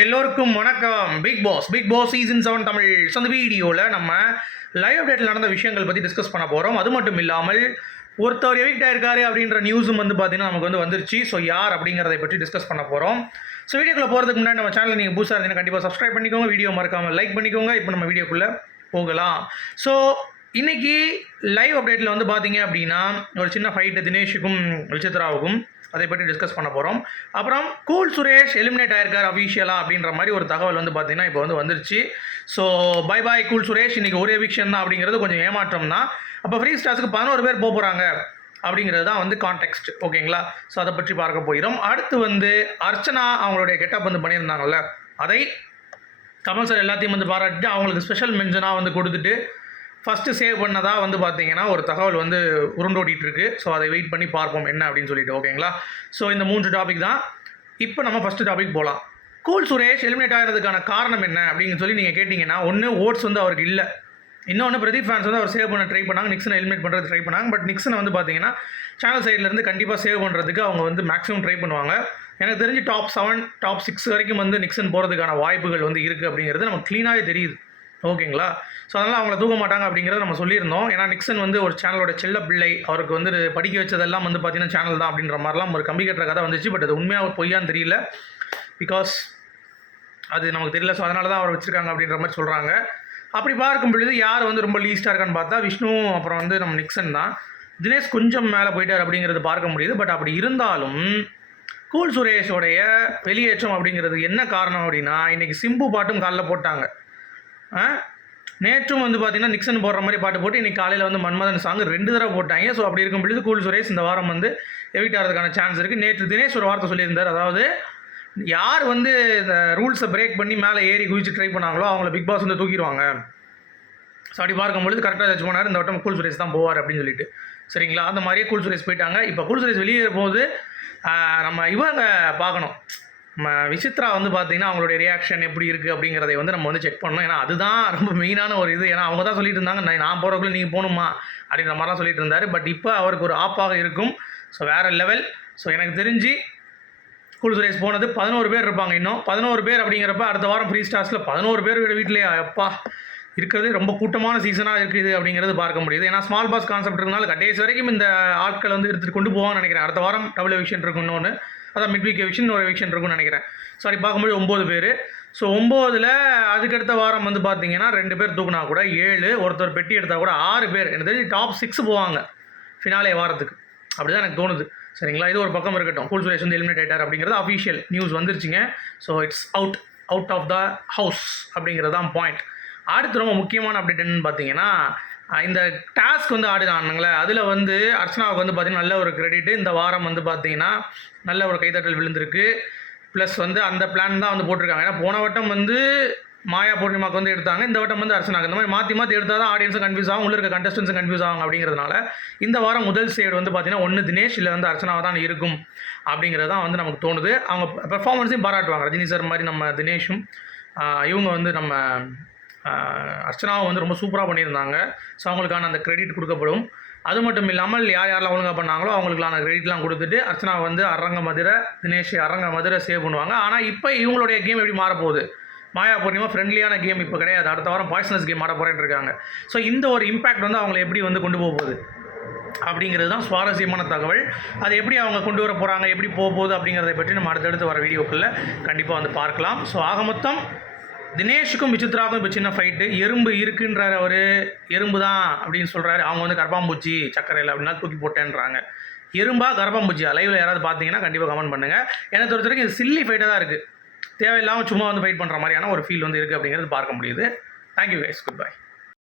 எல்லோருக்கும் வணக்கம். Bigg Boss Bigg Boss season seven Tamil. அந்த வீடியோவில் நம்ம லைவ் அப்டேட்டில் நடந்த விஷயங்கள் பற்றி டிஸ்கஸ் பண்ண போகிறோம் அது மட்டும் இல்லாமல் ஒருத்தர் எவிக்ட் ஆயிருக்காரு அப்படின்ற நியூஸும் வந்து பார்த்தீங்கன்னா நமக்கு வந்து வந்துருச்சு. ஸோ யார் அப்படிங்கிறதை பற்றி டிஸ்கஸ் பண்ண போகிறோம் ஸோ வீடியோக்குள்ளே போகிறதுக்கு முன்னாடி நம்ம சேனல் நீங்கள் புதுசாக இருந்தீங்கன்னா கண்டிப்பாக சப்ஸ்கிரைப் பண்ணிக்கோங்க. வீடியோ மறக்காமல் லைக் பண்ணிக்கோங்க. இப்போ நம்ம வீடியோக்குள்ளே போகலாம். ஸோ இன்றைக்கி லைவ் அப்டேட்டில் வந்து பார்த்தீங்க அப்படின்னா ஒரு சின்ன ஃபைட்டு தினேஷுக்கும் நட்சத்திராவுக்கும் அதை பற்றி டிஸ்கஸ் பண்ண போகிறோம் அப்புறம் கூல் சுரேஷ் எலிமினேட் ஆயிருக்கார் அஃபீஷியலாக அப்படின்ற மாதிரி ஒரு தகவல் வந்து பார்த்தீங்கன்னா இப்போ வந்து வந்துருச்சு. So bye bye cool Suresh. இன்றைக்கி ஒரு எவிக்ஷன் தான் அப்படிங்கிறது கொஞ்சம் ஏமாற்றம் தான். அப்போ ஃப்ரீ ஸ்டார்ஸ்க்கு பதினோரு பேர் போக போகிறாங்க அப்படிங்கிறது தான் வந்து கான்டெக்ட் ஓகேங்களா? ஸோ அதை பற்றி பார்க்க போகிறோம். அடுத்து வந்து அர்ச்சனா அவங்களுடைய கெட்டப் வந்து பண்ணியிருந்தாங்கல்ல. அதை கமல் சார் எல்லாத்தையும் வந்து பாராட்டிட்டு அவங்களுக்கு ஸ்பெஷல் மென்ஷனாக வந்து கொடுத்துட்டு ஃபஸ்ட்டு சேவ் பண்ணதாக வந்து பார்த்தீங்கன்னா ஒரு தகவல் வந்து உருண்டோடிட்டு இருக்கு ஸோ அதை வெயிட் பண்ணி பார்ப்போம் என்ன அப்படின்னு சொல்லிட்டு ஓகேங்களா ஸோ இந்த மூன்று டாபிக் தான். இப்போ நம்ம ஃபஸ்ட்டு டாபிக் போகலாம் கூல் சுரேஷ் எலிமினேட் ஆகிறதுக்கான காரணம் என்ன அப்படின்னு சொல்லி நீங்கள் கேட்டிங்கன்னா ஒன்று ஓட்ஸ் வந்து அவருக்கு இல்லை. இன்னொன்று பிரதீப் ஃபேன்ஸ் வந்து அவர் சேவ் பண்ண ட்ரை பண்ணாங்க நிக்ஸனை எலிமினேட் பண்ணுறது ட்ரை பண்ணாங்க. பட் நிக்ஸனை வந்து பார்த்தீங்கன்னா சேனல் சைட்லேருந்து கண்டிப்பாக சேவ் பண்ணுறதுக்கு அவங்க வந்து மேக்ஸிமம் ட்ரை பண்ணுவாங்க. எனக்கு தெரிஞ்சு டாப் செவன் டாப் சிக்ஸ் வரைக்கும் வந்து நிக்ஸன் போகிறதுக்கான வாய்ப்புகள் வந்து இருக்குது அப்படிங்கிறது நமக்கு க்ளீனாகவே தெரியுது. ஓகேங்களா? ஸோ அதனால் அவங்கள தூக்க மாட்டாங்க அப்படிங்கிறத நம்ம சொல்லியிருந்தோம். ஏன்னா நிக்சன் வந்து ஒரு சேனலோட செல்ல பிள்ளை. அவருக்கு வந்து படிக்க வச்சதெல்லாம் வந்து பார்த்தீங்கன்னா சேனல் தான் அப்படின்ற மாதிரிலாம் ஒரு கம்பி கட்டுற கதை வந்துச்சு. பட் அது உண்மையாக ஒரு பொய்யான்னு தெரியல. பிகாஸ் அது நமக்கு தெரியல. ஸோ அதனால தான் அவர் வச்சுருக்காங்க அப்படின்ற மாதிரி சொல்கிறாங்க அப்படி பார்க்கும் பொழுது யார் வந்து ரொம்ப லீஸ்ட்டாக இருக்கான்னு பார்த்தா விஷ்ணு அப்புறம் வந்து நம்ம நிக்சன் தான். தினேஷ் கொஞ்சம் மேலே போயிட்டார் அப்படிங்கிறது பார்க்க முடியுது. பட் அப்படி இருந்தாலும் கூல் சுரேஷோடைய வெளியேற்றம் அப்படிங்கிறது என்ன காரணம் அப்படின்னா இன்றைக்கி சிம்பு பாட்டும் காலைல போட்டாங்க. நேற்றும் வந்து பார்த்திங்கன்னா நிக்சன் போடுற மாதிரி பாட்டு போட்டு இன்னைக்கு காலையில் வந்து மன்மதன் சாங் ரெண்டு தடவை போட்டாங்க. ஸோ அப்படி இருக்கும் பொழுது கூல் சுரேஷ் இந்த வாரம் வந்து எவிக்ட் ஆகிறதுக்கான சான்ஸ் இருக்குது நேற்று தினேஷ் ஒரு வார்த்தை சொல்லியிருந்தார். அதாவது யார் வந்து இந்த ரூல்ஸை பிரேக் பண்ணி மேலே ஏறி குதிச்சு ட்ரை பண்ணாங்களோ அவங்கள பிக் பாஸ் வந்து தூக்கிடுவாங்க. ஸோ அப்படி பார்க்கும்பொழுது கரெக்டாக ஜட்ஜ் பண்ணார் இந்த வட்டம் கூல் சுரேஷ் தான் போவார் அப்படின்னு சொல்லிட்டு. சரிங்களா? அந்த மாதிரியே கூல் சுரேஷ் போயிட்டாங்க. இப்போ கூல் சுரேஷ் வெளியே போது நம்ம இவங்க பார்க்கணும். விசித்ரா வந்து பார்த்தீங்கன்னா அவங்களுடைய ரியாக்ஷன் எப்படி இருக்குது அப்படிங்கிறதை வந்து நம்ம வந்து செக் பண்ணணும். ஏன்னா அதுதான் ரொம்ப மெயினான ஒரு இது. ஏன்னா அவங்க தான் சொல்லிட்டு இருந்தாங்க நான் நான் போகிறக்குள்ள நீங்கள் போகணுமா? அப்படின்ற மாதிரிலாம் சொல்லிட்டு இருந்தார் பட் இப்போ அவருக்கு ஒரு ஆப்பாக இருக்கும். ஸோ வேறு லெவல் ஸோ எனக்கு தெரிஞ்சு ஸ்கூல் சுரேஷ் போனது பதினோரு பேர் இருப்பாங்க இன்னும். பதினோரு பேர் அப்படிங்கிறப்ப அடுத்த வாரம் ஃப்ரீ ஸ்டார்ஸில் பதினோரு பேர் வீட்டிலேயே அப்பா இருக்கிறது ரொம்ப கூட்டமான சீசனாக இருக்குது அப்படிங்கிறது பார்க்க முடியுது. ஏன்னா ஸ்மால் பாஸ் கான்செப்ட் இருக்கனால கடைசி வரைக்கும் இந்த ஆட்கள் வந்து எடுத்துகிட்டு கொண்டு போவாங்கன்னு நினைக்கிறேன். அடுத்த வாரம் டபுள் எவிக்ஷன் இருக்கும் இன்னொன்று அதான் மிட் வீக் எவிக்ஷன் ஒரு எவிக்ஷன் இருக்கும்னு நினைக்கிறேன். ஸோ அப்படி பார்க்கும்போது ஒம்பது பேர். ஸோ ஒம்போதில் அதுக்கடுத்த வாரம் வந்து பார்த்தீங்கன்னா ரெண்டு பேர் தூக்குனா கூட ஏழு ஒருத்தர் பெட்டி எடுத்தால் கூட ஆறு பேர். எனக்கு தெரிஞ்சு டாப் சிக்ஸ் போவாங்க ஃபினாலே வாரத்துக்கு. அப்படி தான் எனக்கு தோணுது. சரிங்களா? இது ஒரு பக்கம் இருக்கட்டும். கூல் சுரேஷ் வந்து எலிமினேட் ஆயிட்டார் அப்படிங்கிறது அஃபிஷியல் நியூஸ் வந்துருச்சுங்க. So it's out out of the house அப்படிங்கிறது தான் பாயிண்ட் அடுத்து ரொம்ப முக்கியமான அப்டேட் என்னன்னு பார்த்தீங்கன்னா இந்த டாஸ்க் வந்து ஆடுனானுங்களே அதில் வந்து அர்ச்சனாவுக்கு வந்து பார்த்தீங்கன்னா நல்ல ஒரு கிரெடிட்டு இந்த வாரம் வந்து பார்த்தீங்கன்னா நல்ல ஒரு கைத்தட்டல் விழுந்திருக்கு. ப்ளஸ் வந்து அந்த பிளான் தான் வந்து போட்டிருக்காங்க. ஏன்னா போன வட்டம் வந்து மாயா பூர்ணிமாவுக்கு வந்து எடுத்தாங்க. இந்த வட்டம் வந்து அர்ச்சனாக்கு. இந்த மாதிரி மாற்றி மாற்றி எடுத்தால் தான் ஆடியன்ஸும் கன்ஃபியூஸ் ஆகும். உள்ள இருக்க கண்டஸ்டன்ஸும் கன்ஃபியூஸ் ஆகும் அப்படிங்கிறதுனால இந்த வாரம் முதல் சைடு வந்து பார்த்தீங்கன்னா ஒன்று தினேஷ் இல்லை வந்து அர்ச்சனாவாக தான் இருக்கும் அப்படிங்கிறது தான் வந்து நமக்கு தோணுது. அவங்க பெர்ஃபார்மன்ஸையும் பாராட்டுவாங்க. ரஜினி சார் மாதிரி நம்ம தினேஷும் இவங்க வந்து நம்ம அர்ச்சனாவும் வந்து ரொம்ப சூப்பராக பண்ணியிருந்தாங்க. ஸோ அவங்களுக்கான அந்த கிரெடிட் கொடுக்கப்படும். அது மட்டும் இல்லாமல் யார் யாரெல்லாம் ஒழுங்காக பண்ணாங்களோ அவங்களுக்கான கிரெடிட்லாம் கொடுத்துட்டு அர்ச்சனா வந்து அரங்க மதுரை தினேஷ் அரங்க மதுரை சேவ் பண்ணுவாங்க. ஆனால் இப்போ இவங்களுடைய கேம் எப்படி மாறப்போகுது? மாயா பூர்ணிமா ஃப்ரெண்ட்லியான கேம் இப்போ கிடையாது. அடுத்த வாரம் பாய்சனஸ் கேம் ஆட போகிறேன்னு இருக்காங்க. ஸோ இந்த ஒரு இம்பாக்ட் வந்து அவங்களை எப்படி வந்து கொண்டு போக போகுது? அப்படிங்கிறது தான் சுவாரஸ்யமான தகவல். அதை எப்படி அவங்க கொண்டு வர போகிறாங்க எப்படி போக போகுது? அப்படிங்கிறத பற்றி நம்ம அடுத்தடுத்து வர வீடியோக்களில் கண்டிப்பாக வந்து பார்க்கலாம். ஸோ ஆக மொத்தம் தினேஷுக்கும் விசித்ராவுக்கும் இப்போ சின்ன ஃபைட்டு எறும்பு இருக்குன்றார் அவர். எறும்பு தான் அப்படின்னு சொல்கிறாரு அவங்க வந்து கர்ப்பாம்பூச்சி சக்கரையில் அப்படின்னா தூக்கி போட்டேன்றாங்க. எறும்பா கர்ப்பாம்பூச்சியா லைவில் யாராவது பார்த்தீங்கன்னா கண்டிப்பாக கமெண்ட் பண்ணுங்கள் எனக்கு பொறுத்த வரைக்கும் இது சில்லி ஃபைட்டாக தான் இருக்குது தேவையில்லாமல் சும்மா வந்து ஃபைட் பண்ணுற மாதிரியான ஒரு ஃபீல் வந்து இருக்குது அப்படிங்கிறது பார்க்க முடியுது. Thank you guys good bye